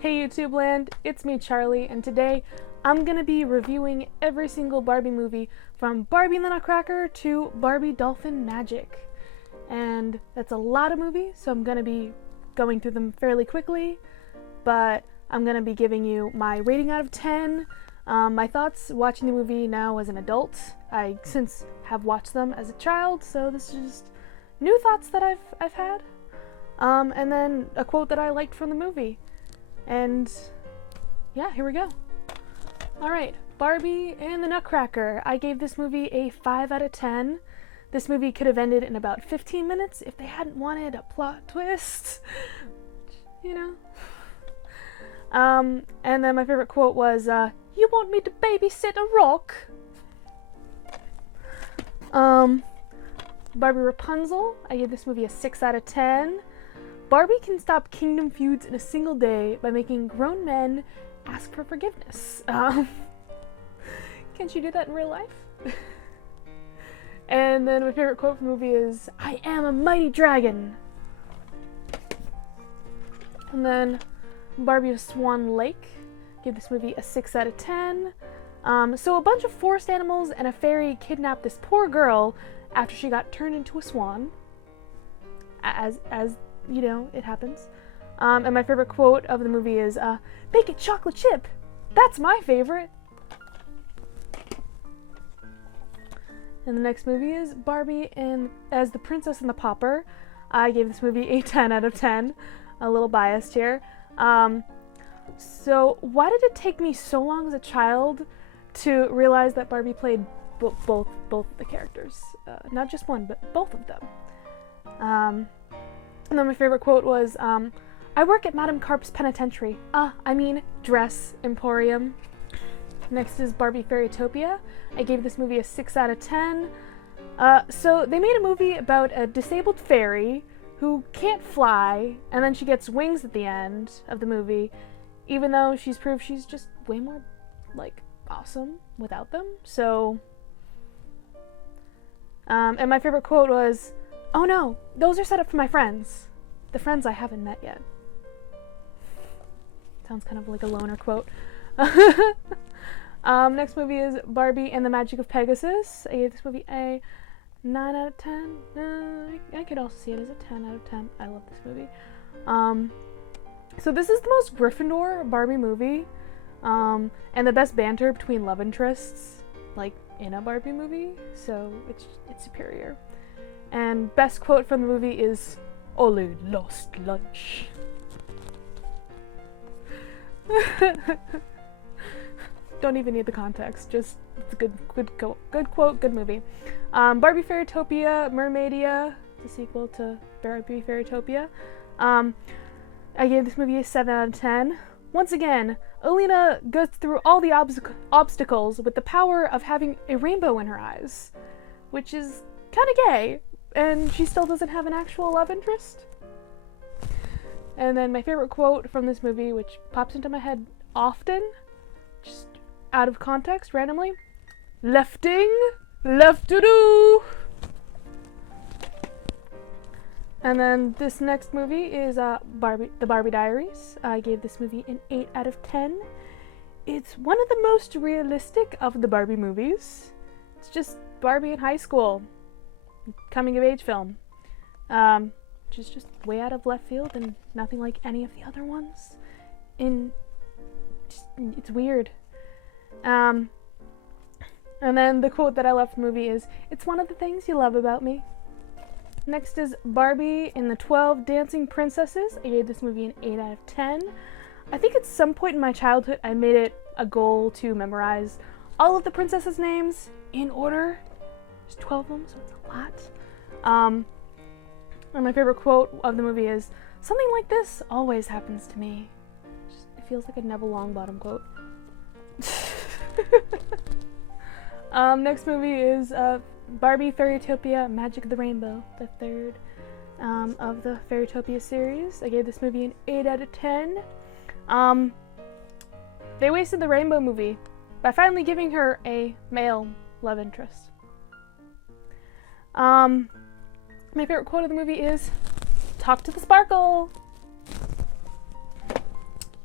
Hey YouTube land, it's me Charlie, and today I'm gonna be reviewing every single Barbie movie from Barbie and the Nutcracker to Barbie Dolphin Magic. And that's a lot of movies, so I'm gonna be going through them fairly quickly, but I'm gonna be giving you my rating out of 10, my thoughts watching the movie now as an adult. I since have watched them as a child, so this is just new thoughts that I've had. And then a quote that I liked from the movie. And yeah, here we go. Alright, Barbie and the Nutcracker. I gave this movie a 5 out of 10. This movie could have ended in about 15 minutes if they hadn't wanted a plot twist. You know? And then my favorite quote was, you want me to babysit a rock? Barbie Rapunzel. I gave this movie a 6 out of 10. Barbie can stop kingdom feuds in a single day by making grown men ask for forgiveness. Can't you do that in real life? And then my favorite quote from the movie is, I am a mighty dragon. And then Barbie of Swan Lake. Give this movie a 6 out of 10. So a bunch of forest animals and a fairy kidnapped this poor girl after she got turned into a swan. As you know, it happens. And my favorite quote of the movie is, bake a chocolate chip! That's my favorite! And the next movie is Barbie as the Princess and the Pauper. I gave this movie a 10 out of 10. A little biased here. So why did it take me so long as a child to realize that Barbie played both the characters? Not just one, but both of them. And then my favorite quote was, I work at Madame Carp's penitentiary. Dress emporium. Next is Barbie Fairytopia. I gave this movie a 6 out of 10. So they made a movie about a disabled fairy who can't fly, and then she gets wings at the end of the movie, even though she's proved she's just way more, awesome without them. So, and my favorite quote was, oh no, those are set up for my friends. The friends I haven't met yet. Sounds kind of like a loner quote. Next movie is Barbie and the Magic of Pegasus. I gave this movie a 9 out of 10. I could also see it as a 10 out of 10. I love this movie. So this is the most Gryffindor Barbie movie. And the best banter between love interests, in a Barbie movie. So it's superior. And best quote from the movie is, Ole lost lunch. Don't even need the context, just it's a good quote, good movie. Barbie Fairytopia Mermaidia, the sequel to Barbie Fairytopia. I gave this movie a 7 out of 10. Once again, Alina goes through all the obstacles with the power of having a rainbow in her eyes, which is kind of gay. And she still doesn't have an actual love interest. And then my favorite quote from this movie, which pops into my head often, just out of context, randomly, lefting, left to do. And then this next movie is The Barbie Diaries. I gave this movie an 8 out of 10. It's one of the most realistic of the Barbie movies. It's just Barbie in high school. Coming of age film, which is just way out of left field and nothing like any of the other ones. It's weird. And then the quote that I left from the movie is, it's one of the things you love about me. Next is Barbie and the 12 Dancing Princesses. I gave this movie an 8 out of 10. I think at some point in my childhood I made it a goal to memorize all of the princesses' names in order. There's 12 of them, so it's a lot. And my favorite quote of the movie is, something like this always happens to me. It feels like a Neville Longbottom quote. Next movie is Barbie Fairytopia Magic of the Rainbow, the third of the Fairytopia series. I gave this movie an 8 out of 10. They wasted the Rainbow movie by finally giving her a male love interest. My favorite quote of the movie is, talk to the sparkle.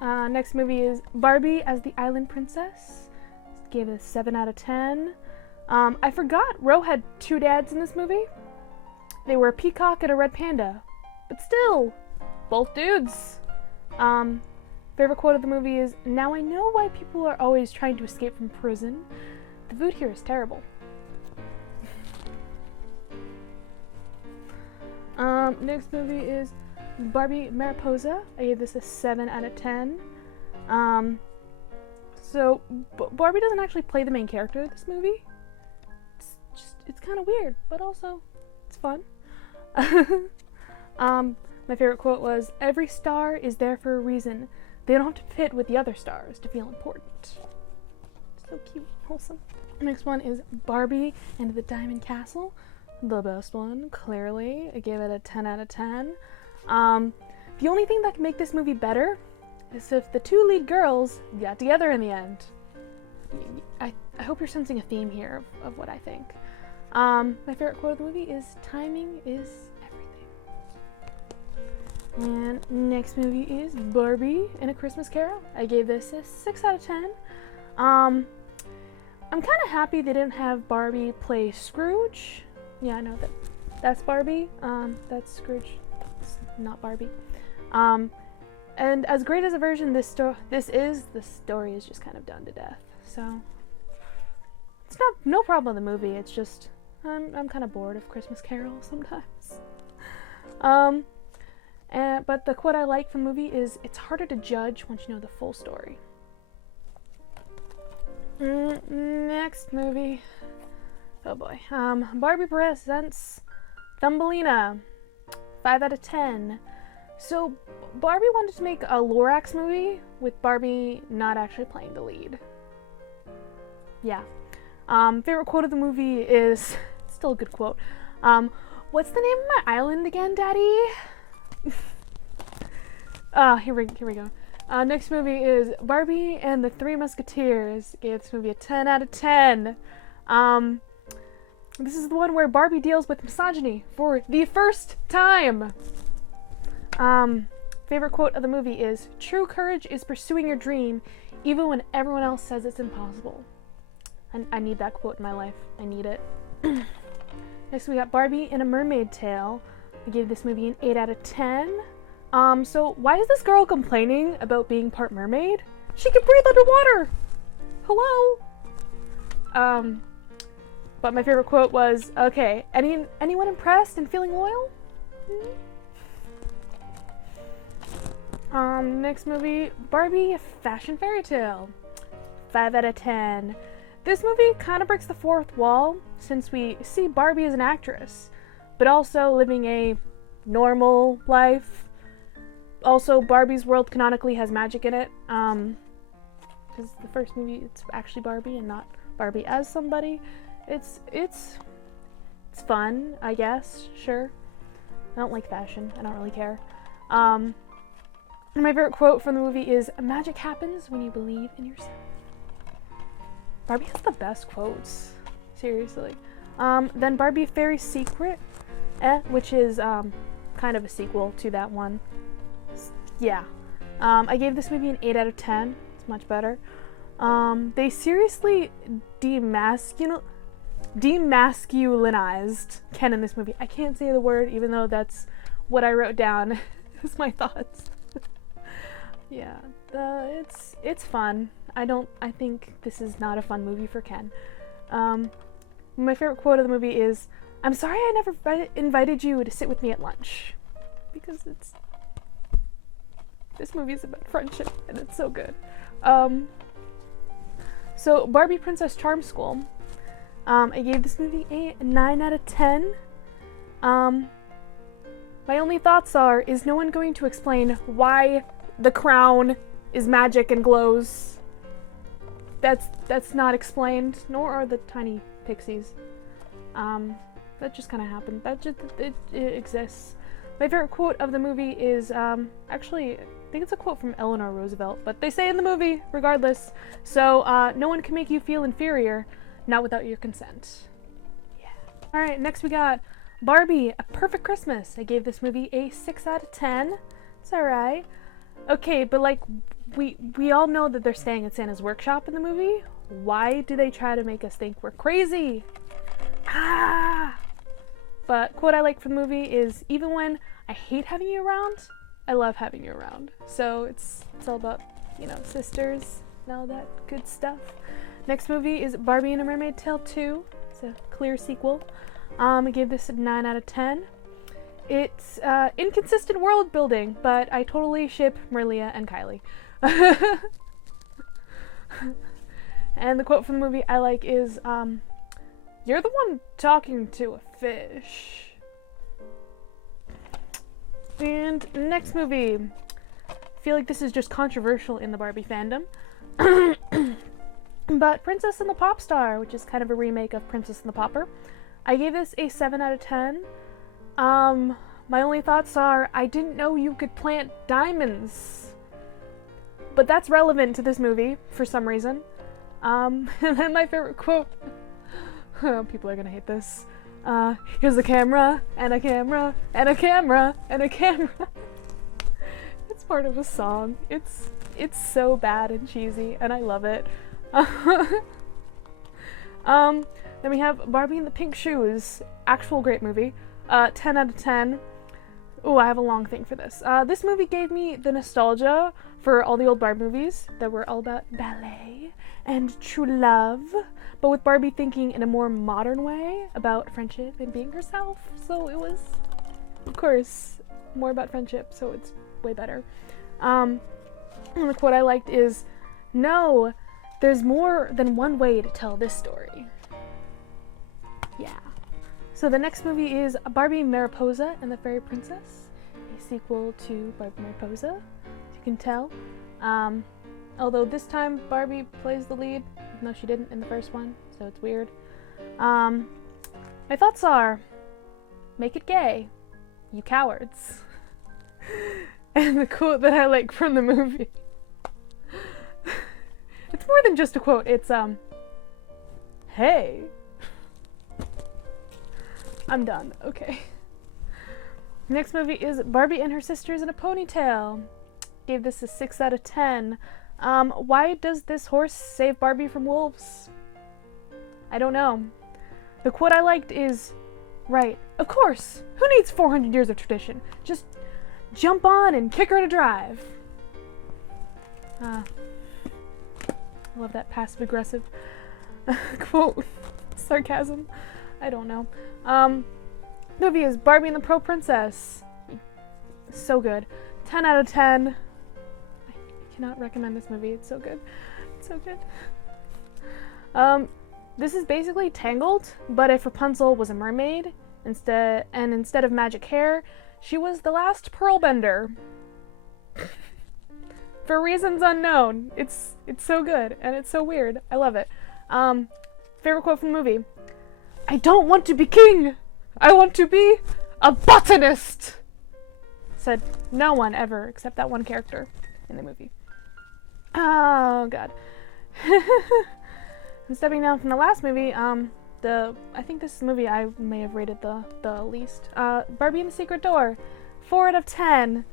Next movie is Barbie as the Island Princess. Gave it a 7 out of 10. I forgot Ro had 2 dads in this movie. They were a peacock and a red panda. But still, both dudes. Favorite quote of the movie is, "Now I know why people are always trying to escape from prison. The food here is terrible." Next movie is Barbie Mariposa. I gave this a 7 out of 10. So Barbie doesn't actually play the main character of this movie. It's kind of weird, but also it's fun. My favorite quote was, "Every star is there for a reason. They don't have to fit with the other stars to feel important." So cute, wholesome. Next one is Barbie and the Diamond Castle. The best one, clearly. I gave it a 10 out of 10. The only thing that can make this movie better is if the 2 lead girls got together in the end. I hope you're sensing a theme here of what I think. My favorite quote of the movie is, "Timing is everything." And next movie is Barbie and A Christmas Carol. I gave this a 6 out of 10. I'm kind of happy they didn't have Barbie play Scrooge. Yeah, I know that's Barbie. That's Scrooge. It's not Barbie. And as great as a version this is, the story is just kind of done to death. So it's no problem with the movie. It's just I'm kind of bored of Christmas Carol sometimes. But the quote I like from the movie is, "It's harder to judge once you know the full story." Next movie. Oh boy. Barbie presents Thumbelina. 5 out of 10. So Barbie wanted to make a Lorax movie with Barbie not actually playing the lead. Yeah. Favorite quote of the movie is still a good quote. "What's the name of my island again, Daddy?" Here we go. Next movie is Barbie and the Three Musketeers. Gave this movie a 10 out of 10. This is the one where Barbie deals with misogyny for the first time. Favorite quote of the movie is, "True courage is pursuing your dream even when everyone else says it's impossible." I need that quote in my life. I need it. Next we got Barbie and A Mermaid Tale. I gave this movie an 8 out of 10. So why is this girl complaining about being part mermaid? She can breathe underwater! Hello? But my favorite quote was, "Okay, anyone impressed and feeling loyal?" Next movie, Barbie Fashion Fairy Tale. 5 out of 10. This movie kind of breaks the fourth wall since we see Barbie as an actress, but also living a normal life. Also, Barbie's world canonically has magic in it, because the first movie, it's actually Barbie and not Barbie as somebody. It's fun, I guess, sure. I don't like fashion, I don't really care. My favorite quote from the movie is, "Magic happens when you believe in yourself." Barbie has the best quotes, seriously. Then Barbie Fairy Secret, which is kind of a sequel to that one. Yeah. I gave this movie an 8 out of 10. It's much better. They seriously demasculinized Ken in this movie. I can't say the word, even though that's what I wrote down as my thoughts. Yeah, it's fun. I think this is not a fun movie for Ken. My favorite quote of the movie is, "I'm sorry I never invited you to sit with me at lunch." Because this movie is about friendship, and it's so good. So Barbie Princess Charm School. I gave this movie a 9 out of 10. My only thoughts are, is no one going to explain why the crown is magic and glows? That's not explained, nor are the tiny pixies. That just kind of happened. It exists. My favorite quote of the movie is, actually, I think it's a quote from Eleanor Roosevelt, but they say in the movie, regardless, so, "No one can make you feel inferior, not without your consent." Yeah. Alright, next we got Barbie, A Perfect Christmas. I gave this movie a 6 out of 10. It's alright. Okay, but like, we all know that they're staying at Santa's workshop in the movie. Why do they try to make us think we're crazy? But quote I like from the movie is, even when I hate having you around, I love having you around. So it's all about, you know, sisters and all that good stuff. Next movie is Barbie and a Mermaid Tale 2. It's a clear sequel. I gave this a 9 out of 10. It's inconsistent world building, but I totally ship Merlia and Kylie. And the quote from the movie I like is, "You're the one talking to a fish." And next movie. I feel like this is just controversial in the Barbie fandom. But Princess and the Pop Star, which is kind of a remake of Princess and the Pauper. I gave this a 7 out of 10. My only thoughts are, I didn't know you could plant diamonds. But that's relevant to this movie for some reason. And then my favorite quote, people are gonna hate this. Here's a camera, and a camera, and a camera, and a camera. It's part of a song. It's so bad and cheesy, and I love it. Then we have Barbie and the Pink Shoes. Actual great movie. 10 out of 10. Ooh, I have a long thing for this. This movie gave me the nostalgia for all the old Barbie movies that were all about ballet and true love, but with Barbie thinking in a more modern way about friendship and being herself. So it was, of course, more about friendship, so it's way better. And the quote I liked is, "No, there's more than one way to tell this story." Yeah. So the next movie is Barbie Mariposa and the Fairy Princess, a sequel to Barbie Mariposa, as you can tell. Although this time Barbie plays the lead, even though she didn't in the first one, so it's weird. My thoughts are, make it gay, you cowards. And the quote that I like from the movie, it's more than just a quote, it's, hey. I'm done, okay. Next movie is Barbie and Her Sisters in a Ponytail. Gave this a 6 out of 10. Why does this horse save Barbie from wolves? I don't know. The quote I liked is, right, of course, who needs 400 years of tradition? Just jump on and kick her to drive. I love that passive-aggressive quote. Sarcasm. I don't know. Movie is Barbie and the Pro Princess. So good. 10 out of 10. I cannot recommend this movie. It's so good. It's so good. This is basically Tangled, but if Rapunzel was a mermaid instead of magic hair, she was the last pearl bender. For reasons unknown. It's so good and it's so weird. I love it. Favorite quote from the movie. "I don't want to be king. I want to be a botanist," said no one ever except that one character in the movie. Oh god. I'm stepping down from the last movie. I think this is the movie I may have rated the least. Barbie and the Secret Door. 4 out of 10.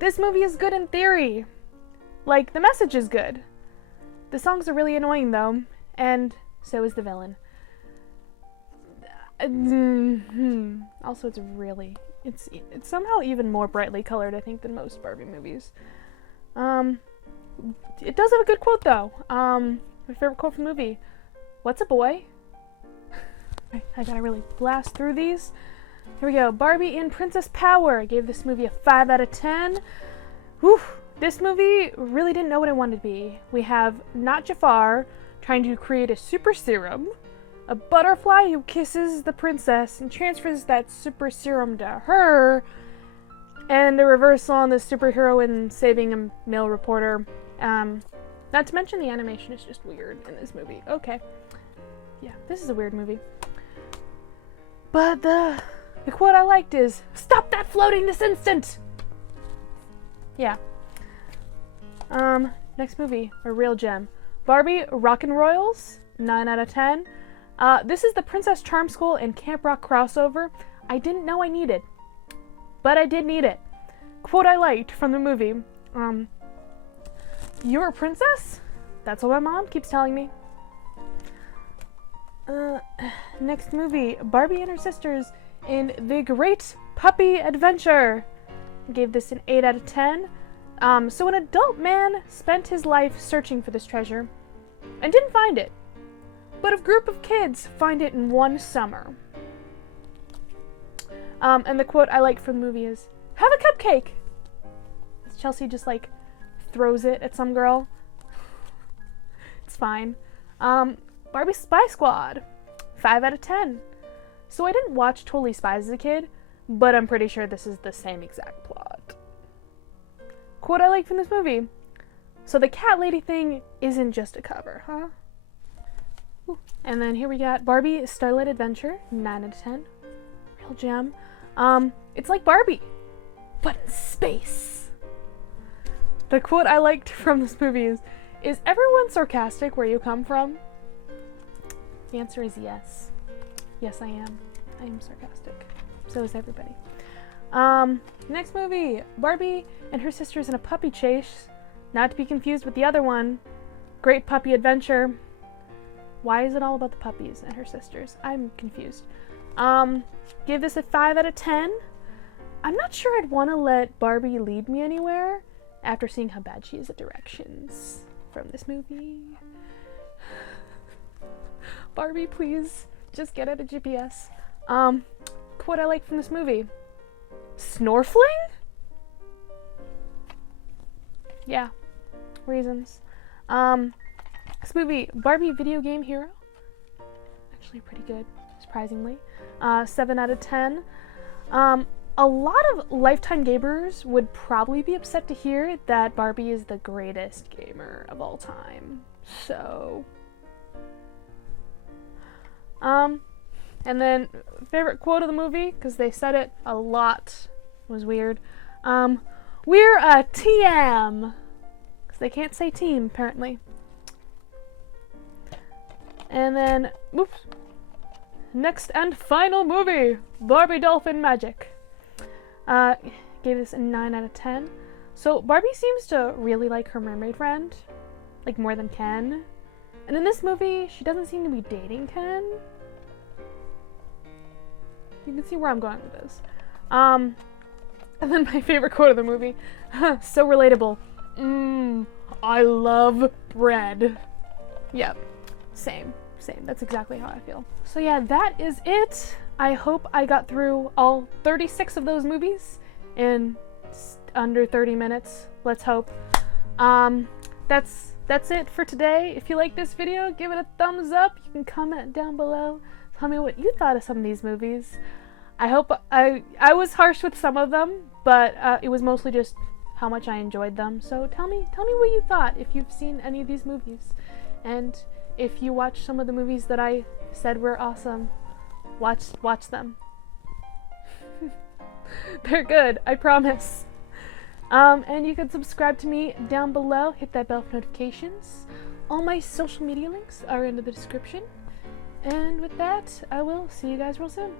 This movie is good in theory. Like, the message is good. The songs are really annoying though, and so is the villain. Also, it's somehow even more brightly colored, I think, than most Barbie movies. It does have a good quote though. My favorite quote from the movie. "What's a boy?" I gotta really blast through these. Here we go. Barbie and Princess Power. I gave this movie a 5 out of 10. Whew. This movie really didn't know what it wanted to be. We have Not Jafar trying to create a super serum, a butterfly who kisses the princess and transfers that super serum to her, and the reversal on the superheroine saving a male reporter. Not to mention the animation is just weird in this movie. Okay. Yeah, this is a weird movie. But the quote I liked is, "Stop that floating this instant!" Yeah. Next movie, a real gem. Barbie Rockin' Royals, 9 out of 10. This is the Princess Charm School and Camp Rock crossover I didn't know I needed, but I did need it. Quote I liked from the movie, You're a princess? That's what my mom keeps telling me. Next movie, Barbie and her sisters in The Great Puppy Adventure. I gave this an 8 out of 10. So an adult man spent his life searching for this treasure and didn't find it. But a group of kids find it in one summer. And the quote I like from the movie is, "Have a cupcake!" Chelsea just like throws it at some girl. It's fine. Barbie Spy Squad, 5 out of 10. So I didn't watch Totally Spies as a kid, but I'm pretty sure this is the same exact plot. Quote I like from this movie. So the cat lady thing isn't just a cover, huh? Ooh. And then here we got Barbie Starlight Adventure, 9 out of 10. Real gem. It's like Barbie, but in space. The quote I liked from this movie is everyone sarcastic where you come from? The answer is yes. Yes, I am. I am sarcastic. So is everybody. Next movie, Barbie and her sisters in a puppy chase. Not to be confused with the other one, Great Puppy Adventure. Why is it all about the puppies and her sisters? I'm confused. Give this a 5 out of 10. I'm not sure I'd want to let Barbie lead me anywhere after seeing how bad she is at directions from this movie. Barbie, please, just get out of GPS. Quote I like from this movie. Snorfling? Yeah, reasons. This movie, Barbie Video Game Hero. Actually pretty good, surprisingly. 7 out of 10. A lot of lifetime gamers would probably be upset to hear that Barbie is the greatest gamer of all time. So, and then favorite quote of the movie, because they said it a lot, was weird. We're a TM, because they can't say team apparently. And then, oops. Next and final movie, Barbie Dolphin Magic. Gave this a 9 out of 10. So Barbie seems to really like her mermaid friend, like more than Ken. And in this movie, she doesn't seem to be dating Ken. You can see where I'm going with this. And then my favorite quote of the movie, so relatable. I love bread. Yep, same. That's exactly how I feel. So yeah, that is it. I hope I got through all 36 of those movies in under 30 minutes. Let's hope. That's it for today. If you like this video, give it a thumbs up. You can comment down below. Tell me what you thought of some of these movies. I hope I was harsh with some of them, but it was mostly just how much I enjoyed them. So tell me what you thought if you've seen any of these movies. And if you watch some of the movies that I said were awesome, watch them. They're good, I promise. And you can subscribe to me down below, hit that bell for notifications. All my social media links are in the description. And with that, I will see you guys real soon.